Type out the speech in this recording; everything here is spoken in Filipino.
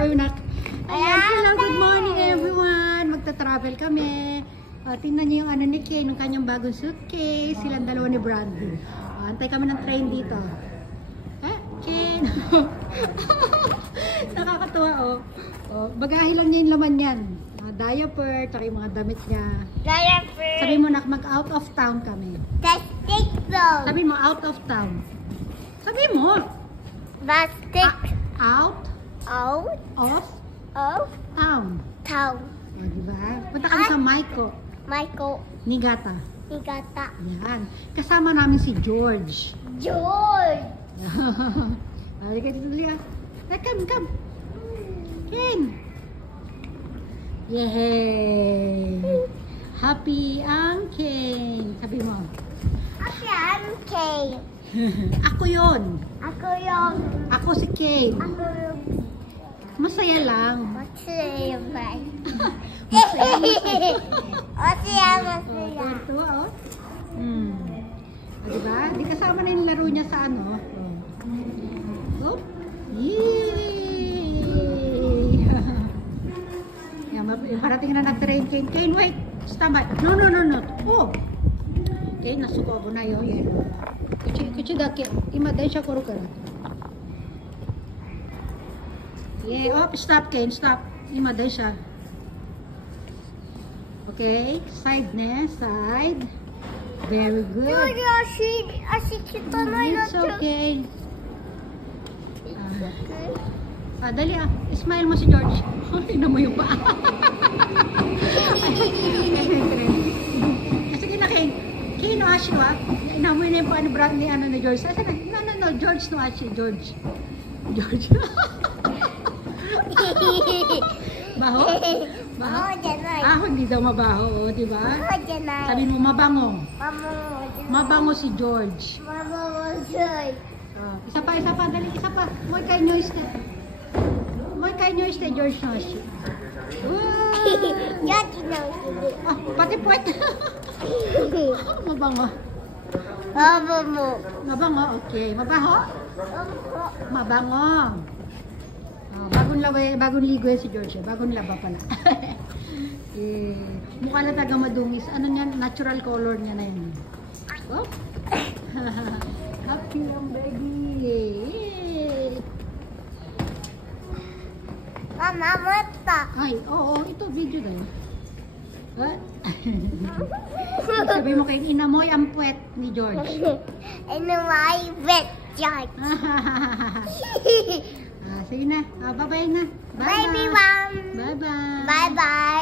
nak. Ayan, hello, good morning everyone. Magta-travel kami. Tingnan niyo yung ano ni Kane, yung kanyang bagong suitcase. Silang dalawa ni Brandy. Antay kami ng train dito. Kane. Nakakatuwa, oh. Bagahe lang niya yung laman yan. Diaper, tsaka yung mga damit niya. Diaper. Sabi mo, mag-out of town kami. Plastic though. Sabi mo, out of town. Sabi mo. Plastic. Out Out. of Of. town. Town. Diba? Punta kami sa Maiko. Michael. Nigata. Higata. Yan. Kasama namin si George. George. Halika dito, Lia. Come. Ken. Yay! Happy ang Ken. Sabi mo. Ayan, Kane. Ako yon. Ako yung. Ako si Ken. Ako yung. Masaya lang. Masaya ba? Masaya. Masaya, masaya. Tuwa, oh. Diba? Di kasama na yung laro niya sa ano. Oh. Yay! Yan, parating na nag-train Kane. Kane, wait! Stand by. No. Oh! Kane, nasuko ako na yun. Kuchi dake. Ima, densha koro kara. Yeah, oh, stop Kane, stop. Ima, densha. Okay, side na, side. Very good. Kita na It's okay. Dali smile mo si George. Tingnan mo yung paa. Sige na, Kane. Kane no ashi wa. Inamoy na yung paa ni Brad ni George. No, George no ashi. George. Baho? Baho? Hindi daw mabaho, oh, di ba? Sabi mo mabango. Mabango si George. Isa pa, dali, isa pa. Moy kay noise na George no ashi. Pati puwet. Mabango. Mabango, okay. Mabaho? Mabango. Bagong ligo yan si George. Bagong laba pala. Mukha na taga madungis. Ano niyan? Natural color niya na yan. Oh. Happy ang baby. Mama, mata. Ay, oo. Ito video daw. Sabi mo kay inamoy ang puwet ni George. Inamoy wet George. Sige na. Bye-bye na. Bye, everyone. Bye-bye. Bye-bye.